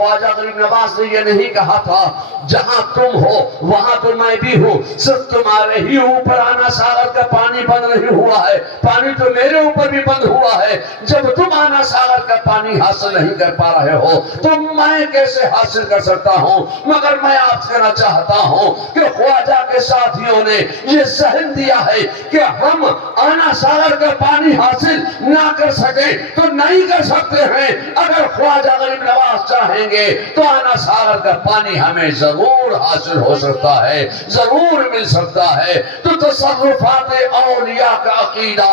خواجہ غریب نواز نے یہ نہیں کہا تھا جہاں تم ہو وہاں تو میں بھی ہوں، صرف تمہارے ہی اوپر آنا ساغر کا پانی بند نہیں ہوا ہے، پانی تو میرے اوپر بھی بند ہوا ہے۔ جب تم آنا ساغر کا پانی حاصل نہیں کر پا رہے ہو تو میں کیسے حاصل کر سکتا ہوں؟ مگر میں آپ سے کہنا چاہتا ہوں کہ خواجہ کے ساتھیوں نے یہ ذہن دیا ہے کہ ہم آنا ساغر کا پانی حاصل نہ کر سکیں تو نہیں کر سکتے ہیں، اگر خواجہ غریب نواز چاہیں گے تو آنا ساغر کا پانی ہمیں ضرور حاصل ہو سکتا ہے، ضرور مل سکتا ہے۔ تو تصرفات اولیاء کا عقیدہ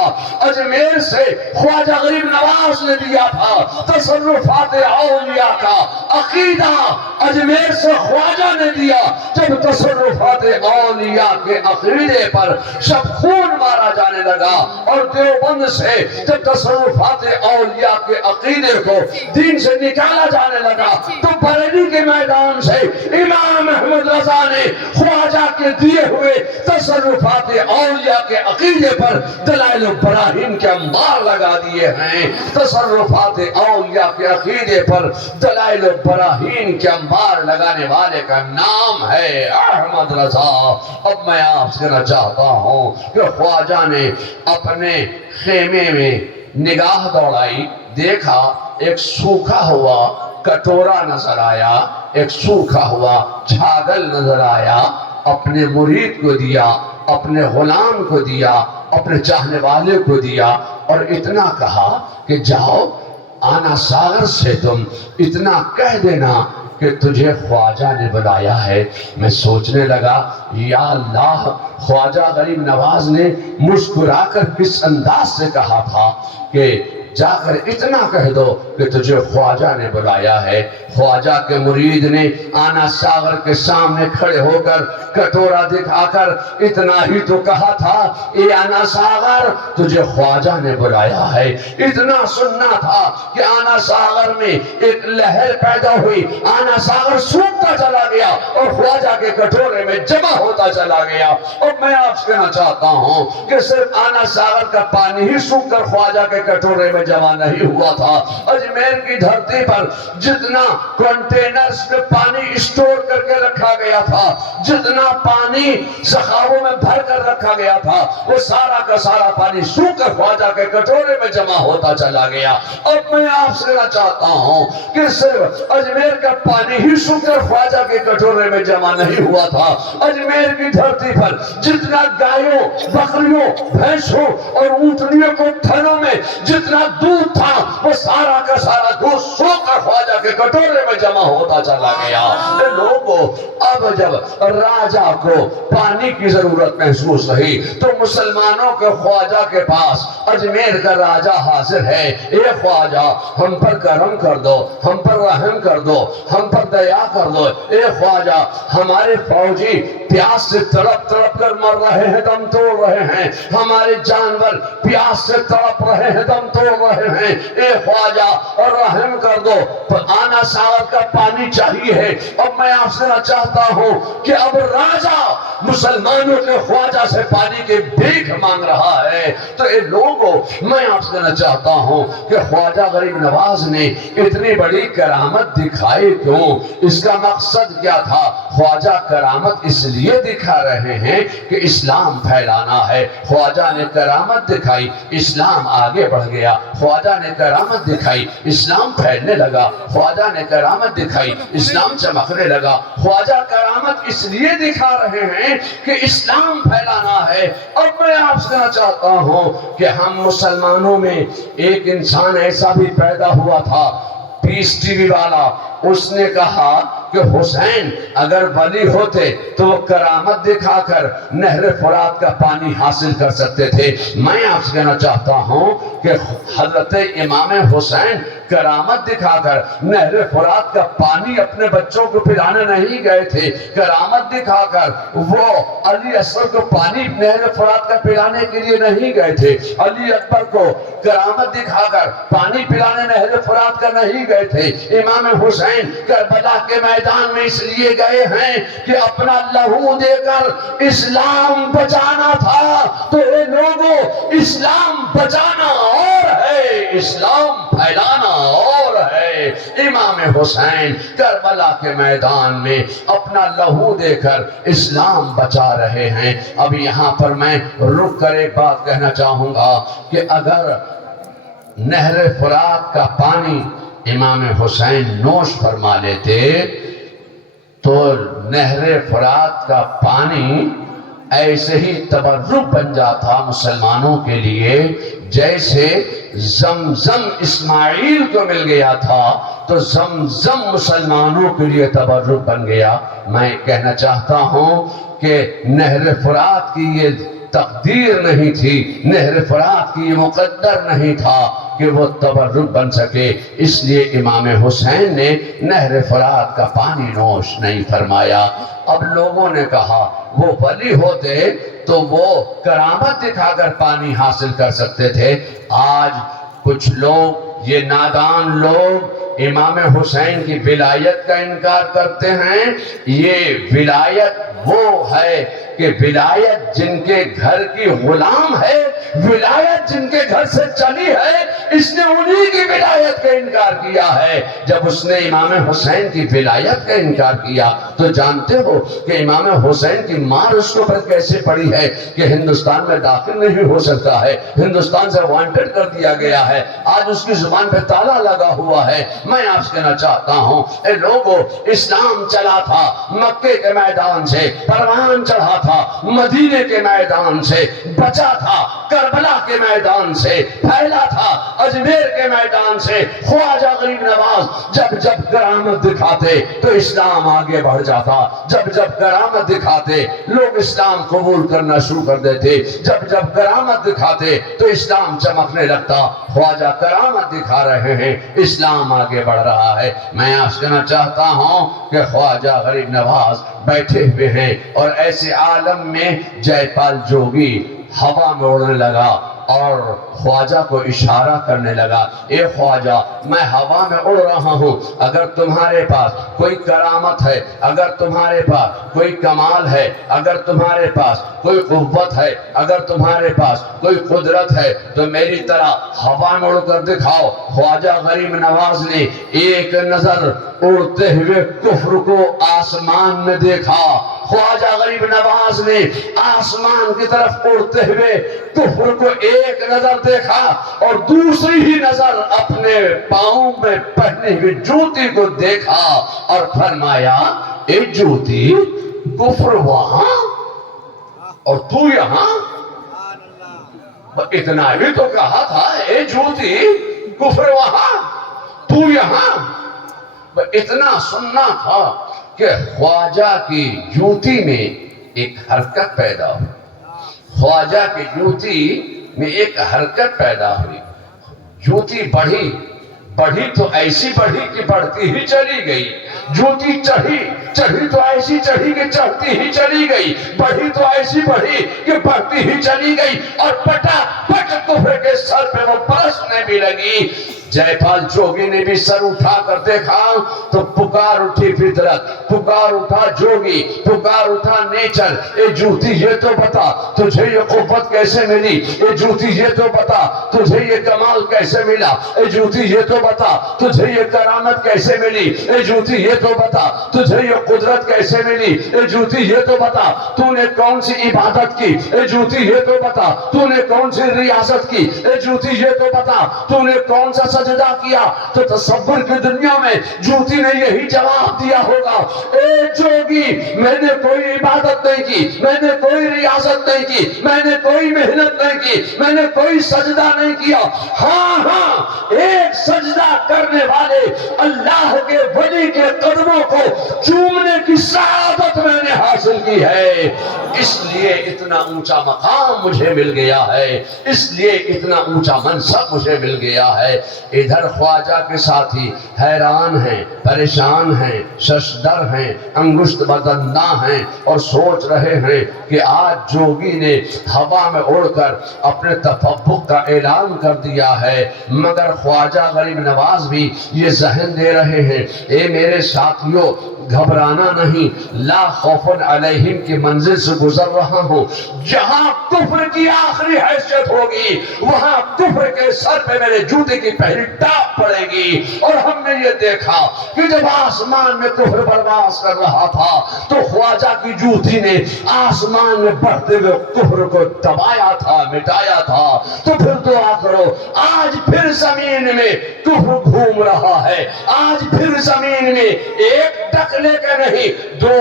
اجمیر سے خواجہ غریب نواز نے دیا تھا، تصرفات اولیاء کا عقیدہ اجمیر سے خواجہ نے دیا۔ جب تصرفات اولیاء کے عقیدے پر شب خون مارا جانے لگا اور دیوبند سے جب تصرفات اولیاء کے عقیدے کو دین سے نکالا جانے لگا تو بریلی کے میدان سے امام احمد رضا نے خواجہ کے دیے ہوئے تصرفات اولیاء کے عقیدے پر دلائل و براہین کے انبار لگا دیے ہیں۔ تصرفات اولیاء کے عقیدے پر دلائل و براہین کے انبار لگانے والے کا نام ہے احمد رضا۔ اب میں آپ سے کہنا چاہتا ہوں کہ خواجہ نے اپنے خیمے میں نگاہ دوڑائی، دیکھا ایک سوکھا ہوا کٹورا نظر آیا، ایک سوکھا ہوا چھاگل نظر آیا، اپنے مرید کو دیا، اپنے غلام کو دیا، اپنے چاہنے والے کو دیا اور اتنا کہا کہ جاؤ آنا ساغر سے تم اتنا کہہ دینا کہ تجھے خواجہ نے بلایا ہے۔ میں سوچنے لگا یا اللہ، خواجہ غریب نواز نے مسکرا کر کس انداز سے کہا تھا کہ جا کر اتنا کہہ دو کہ تجھے خواجہ نے بلایا ہے۔ خواجہ کے مرید نے آنا ساغر کے سامنے کھڑے ہو کر کٹورا دکھا کر اتنا ہی تو کہا تھا، اے آنا ساغر تجھے خواجہ نے بلایا ہے۔ اتنا سننا تھا کہ آنا ساغر میں ایک لہر پیدا ہوئی، آنا ساغر سوکھتا چلا گیا اور خواجہ کے کٹورے میں جمع ہوتا چلا گیا۔ اور میں آپ سے کہنا چاہتا ہوں کہ صرف آنا ساغر کا پانی ہی سوکھ کر خواجہ کے کٹورے میں جمع نہیں ہوا تھا، اجمیر کی دھرتی پر جتنا کنٹینرز میں پانی اسٹور کر کے رکھا گیا تھا، جتنا پانی سخاووں میں بھر کر رکھا گیا تھا، وہ سارا کا سارا پانی سوکھ کر خواجہ کے کٹورے میں جمع ہوتا چلا گیا۔ اب میں آپ سے کہنا چاہتا ہوں کہ صرف اجمیر کا پانی ہی سوکھ کر خواجہ کے کٹورے میں جمع نہیں ہوا تھا، اجمیر کی دھرتی پر جتنا گایوں، بکریوں، بھینسوں اور اونٹنیوں کو تھنوں میں جتنا دودھ تھا وہ سارا کا سارا دودھ سوکھ کر خواجہ کے کٹورے میں جمع ہوتا چلا گیا۔ لوگوں اب جب راجہ کو پانی کی ضرورت محسوس رہی تو مسلمانوں کے خواجہ کے پاس اجمیر کا راجہ حاضر ہے، اے خواجہ ہم پر کرم کر دو، ہم پر رحم کر دو، ہم پر دیا کر دو۔ اے خواجہ ہمارے فوجی پیاس سے تڑپ تڑپ کر مر رہے ہیں، دم توڑ رہے ہیں، ہمارے جانور پیاس سے تڑپ رہے ہیں، دم توڑ رہے ہیں، اے خواجہ اور رحم کر دو۔ آنا ساغر کا پانی چاہیے ہے۔ اب میں آپ سے چاہتا ہوں کہ اب راجہ مسلمانوں کے خواجہ سے پانی کے بھیک مانگ رہا ہے، تو اے لوگوں میں آپ سے کہنا چاہتا ہوں کہ خواجہ غریب نواز نے اتنی بڑی کرامت دکھائی کیوں؟ اس کا مقصد کیا تھا؟ خواجہ کرامت اس لیے دکھا رہے ہیں کہ اسلام پھیلانا ہے۔ خواجہ نے کرامت دکھائی، اسلام آگے بڑھ گیا۔ خواجہ نے کرامت دکھائی، اسلام پھیلنے لگا۔ خواجہ نے کرامت دکھائی، اسلام چمکنے لگا۔ خواجہ کرامت اس لیے دکھا رہے ہیں کہ اسلام پھیلانا ہے۔ اب میں آپ سے کہنا چاہتا ہوں کہ ہم مسلمانوں میں ایک انسان ایسا بھی پیدا ہوا تھا، پیس ٹی وی والا، اس نے کہا کہ حسین اگر ولی ہوتے تو وہ کرامت دکھا کر نہر فرات کا پانی حاصل کر سکتے تھے۔ میں آپ سے کہنا چاہتا ہوں کہ حضرت امام حسین کرامت دکھا کر نہر فرات کا پانی اپنے بچوں کو پلانے نہیں گئے تھے، کرامت دکھا کر وہ علی اصغر کو پانی نہر فرات کا پلانے کے لیے نہیں گئے تھے، علی اکبر کو کرامت دکھا کر پانی پلانے نہر فرات کا نہیں گئے تھے۔ امام حسین کربلا کے میدان میں اس لیے گئے ہیں کہ اپنا لہو دے کر اسلام بچانا تھا۔ تو اے لوگوں، اسلام بچانا اور ہے، اسلام پھیلانا اور ہے۔ امام حسین کربلا کے میدان میں اپنا لہو دے کر اسلام بچا رہے ہیں۔ اب یہاں پر میں رک کر ایک بات کہنا چاہوں گا کہ اگر نہر فرات کا پانی امام حسین نوش فرما لیتے تو نہر فرات کا پانی ایسے ہی تبرک بن جاتا مسلمانوں کے لیے جیسے زمزم اسماعیل کو مل گیا تھا تو زمزم مسلمانوں کے لیے تبرک بن گیا۔ میں کہنا چاہتا ہوں کہ نہر فرات کی یہ تقدیر نہیں تھی، نہر فرات کی یہ مقدر نہیں تھا کہ وہ تبرک بن سکے، اس لیے امام حسین نے نہر فرات کا پانی نوش نہیں فرمایا۔ اب لوگوں نے کہا وہ ولی ہوتے تو وہ کرامت دکھا کر پانی حاصل کر سکتے تھے۔ آج کچھ لوگ، یہ نادان لوگ، امام حسین کی ولایت کا انکار کرتے ہیں۔ یہ ولایت وہ ہے کہ ولایت جن کے گھر کی غلام ہے، ولایت جن کے گھر سے چلی ہے، اس نے انہی کی ولایت کا انکار کیا ہے۔ جب اس نے امام حسین کی ولایت کا انکار کیا تو جانتے ہو کہ امام حسین کی مار اس کو پر کیسے پڑی ہے کہ ہندوستان میں داخل نہیں ہو سکتا ہے، ہندوستان سے وانٹڈ کر دیا گیا ہے، آج اس کی زبان پہ تالا لگا ہوا ہے۔ میں آپ سے کہنا چاہتا ہوں اے لوگوں، اسلام چلا تھا مکے کے میدان سے، پروان چڑھا تھا مدینے کے میدان سے، بچا تھا کربلا کے میدان سے، پھیلا تھا اجمیر کے میدان سے۔ خواجہ غریب نواز جب جب کرامت دکھاتے تو اسلام آگے بڑھ جاتا، جب جب کرامت دکھاتے لوگ اسلام قبول کرنا شروع کر دیتے، جب جب کرامت دکھاتے تو اسلام چمکنے لگتا۔ خواجہ کرامت دکھا رہے ہیں، اسلام آگے بڑھ رہا ہے۔ میں آپ سے کہنا چاہتا ہوں کہ خواجہ غریب نواز بیٹھے ہوئے ہیں اور ایسے عالم میں جے پال جوگی ہوا میں اڑنے لگا اور خواجہ کو اشارہ کرنے لگا، اے خواجہ میں ہوا میں اڑ رہا ہوں، اگر تمہارے پاس کوئی کرامت ہے، اگر تمہارے پاس کوئی کمال ہے، اگر تمہارے پاس کوئی قوت ہے، اگر تمہارے پاس کوئی قدرت ہے تو میری طرح ہوا میں اڑ کر دکھاؤ۔ خواجہ غریب نواز نے ایک نظر اڑتے ہوئے کفر کو آسمان میں دیکھا۔ خواجہ غریب نواز نے آسمان کی طرف اڑتے ہوئے کفر کو ایک نظر دیکھا اور دوسری ہی نظر اپنے پاؤں میں پہنے ہوئے جوتی کو دیکھا اور فرمایا، اے جوتی، کفر وہاں اور تو یہاں۔ اتنا بھی تو کہا تھا، اے جوتی، کفر وہاں تو یہاں۔ اتنا سننا تھا کہ خواجہ کی جوتی میں ایک حرکت پیدا ہوئی، خواجہ کی جوتی میں ایک حرکت پیدا ہوئی۔ جوتی بڑھی تو ایسی بڑھی کہ بڑھتی ہی چلی گئی، جوتی چڑھی تو ایسی چڑھی کہ چڑھتی ہی چلی گئی، بڑھی تو ایسی بڑھی کہ بڑھتی ہی چلی گئی اور پٹا پٹ کفر کے سر پہ وہ برسنے بھی لگی۔ جے پال جوگی نے بھی سر اٹھا کر دیکھا تو پکار اٹھی فطرت، پکار اٹھا جوگی، پکار اٹھا نیچر، اے جوتی یہ تو بتا تجھے یہ قوت کیسے ملی، اے جوتی یہ تو بتا تجھے یہ کمال کیسے ملا، اے جوتی یہ تو بتا تجھے یہ کرامت کیسے ملی، اے جوتی یہ تو بتا تجھے یہ قدرت کیسے ملی، اے جوتی یہ تو بتا تو نے کون سی عبادت کی، اے جوتی یہ تو بتا تو نے کون سی ریاضت کی، اے جوتی یہ تو بتا تو نے کون سا سجدہ کیا۔ تو تصور کی دنیا میں جوتی نے یہی جواب دیا ہوگا، اے جوگی، میں نے کوئی عبادت نہیں کی، میں نے کوئی ریاضت نہیں کی، میں نے کوئی محنت نہیں کی، میں نے کوئی سجدہ نہیں کیا، ہاں ایک سجدہ کرنے والے اللہ کے ولی کے قدموں کو چومنے کی سعادت میں نے حاصل کی ہے، اس لیے اتنا اونچا مقام مجھے مل گیا ہے، اس لیے اتنا اونچا منصب مجھے مل گیا ہے۔ ادھر خواجہ کے ساتھی حیران ہیں، پریشان ہیں، ششدر ہیں، انگشت بدنداں ہیں اور سوچ رہے ہیں کہ آج جوگی نے ہوا میں اڑ کر اپنے تفبق کا اعلان کر دیا ہے، مگر خواجہ غریب نواز بھی یہ ذہن دے رہے ہیں، اے میرے ساتھیوں گھبرانا نہیں، لا خوف علیہم کی منزل سے گزر رہا ہوں، جہاں کفر کی آخری حیثیت ہوگی وہاں کفر کے سر پہ میرے جوتے کی پہلی ٹاپ پڑے گی۔ اور ہم نے یہ دیکھا کہ جب آسمان میں کفر پرواز کر رہا تھا تو خواجہ کی جوتی نے آسمان میں بڑھتے ہوئے کفر کو دبایا تھا، مٹایا تھا۔ تو پھر دعا کرو، آج پھر زمین میں کفر گھوم رہا ہے، آج پھر زمین میں ایک ٹکلے کے نہیں دو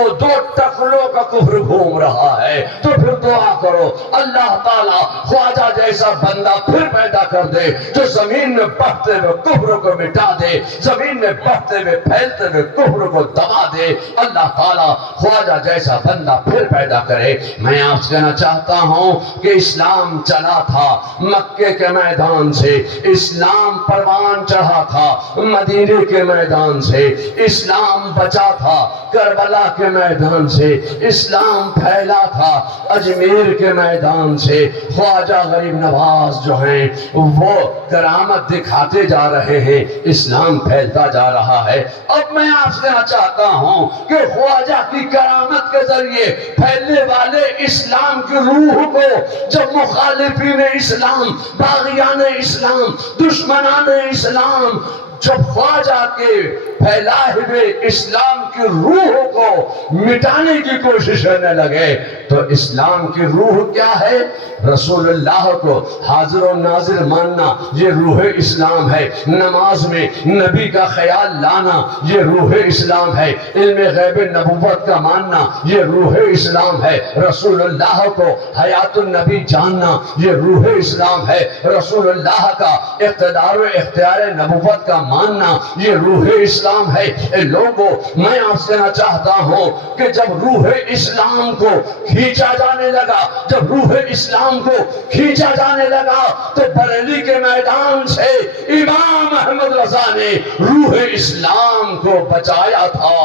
ٹکلوں کا کفر گھوم رہا ہے۔ تو پھر دعا کرو اللہ تعالیٰ خواجہ جیسا بندہ پھر پیدا کر دے جو زمین میں بڑھتے ہوئے کفر کو مٹا دے، زمین میں بڑھتے ہوئے پھیلتے ہوئے کفر کو دبا دے۔ اللہ تعالیٰ خواجہ جیسا بندہ پھر پیدا کرے۔ میں آپ سے کہنا چاہتا ہوں کہ اسلام چلا تھا مکے کے میدان سے، اسلام پروان چڑھا تھا مدینے کے میدان سے، اسلام بچا تھا کربلا کے میدان سے، اسلام پھیلا تھا اجمیر کے میدان سے۔ خواجہ غریب نواز جو ہیں وہ کرامت دکھاتے جا رہے ہیں، اسلام پھیلتا جا رہا ہے۔ اب میں آپ سے کہنا چاہتا ہوں کہ خواجہ کی کرامت کے ذریعے پھیلنے والے اسلام کی روح کو جب مخالفین اسلام، باغیان اسلام، دشمنان اسلام جب خواجہ کے پھیلائے ہوئے اسلام کی روح کو مٹانے کی کوشش کرنے لگے تو اسلام کی روح کیا ہے؟ رسول اللہ کو حاضر و ناظر ماننا یہ روح اسلام ہے، نماز میں نبی کا خیال لانا یہ روح اسلام ہے، علم غیب نبوت کا ماننا یہ روح اسلام ہے، رسول اللہ کو حیات النبی جاننا یہ روح اسلام ہے، رسول اللہ کا اقتدار و اختیار نبوت کا ماننا یہ روح اسلام ہے۔ اے لوگوں میں آپ سے کہنا چاہتا ہوں کہ جب روح اسلام کو کھینچا جانے لگا، جب روح اسلام کو کھینچا جانے لگا تو بریلی کے میدان سے امام احمد رضا نے روح اسلام کو بچایا تھا۔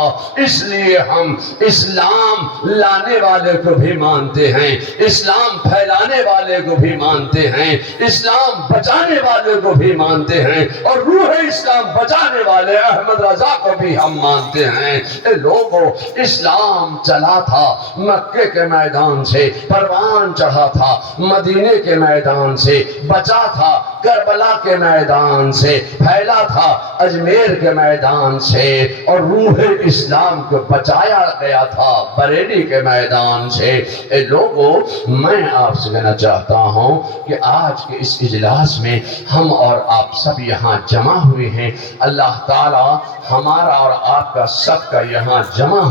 اس لیے ہم اسلام لانے والے کو بھی مانتے ہیں، اسلام پھیلانے والے کو بھی مانتے ہیں، اسلام بچانے والے کو بھی مانتے ہیں، اور روح اسلام بچانے والے احمد رضا کو بھی ہم مانتے ہیں۔ اے لوگوں اسلام چلا تھا مکے کے میدان سے، پروان چڑھا تھا مدینے کے میدان سے، بچا تھا کربلا کے میدان سے، پھیلا تھا اجمیر کے میدان سے، اور روح اسلام کو بچایا گیا تھا بریلی کے میدان سے۔ اے لوگوں میں آپ سے کہنا چاہتا ہوں کہ آج کے اس اجلاس میں ہم اور آپ سب یہاں جمع ہوئے ہیں، اللہ تعالی ہمارا اور آپ کا سب کا یہاں جمع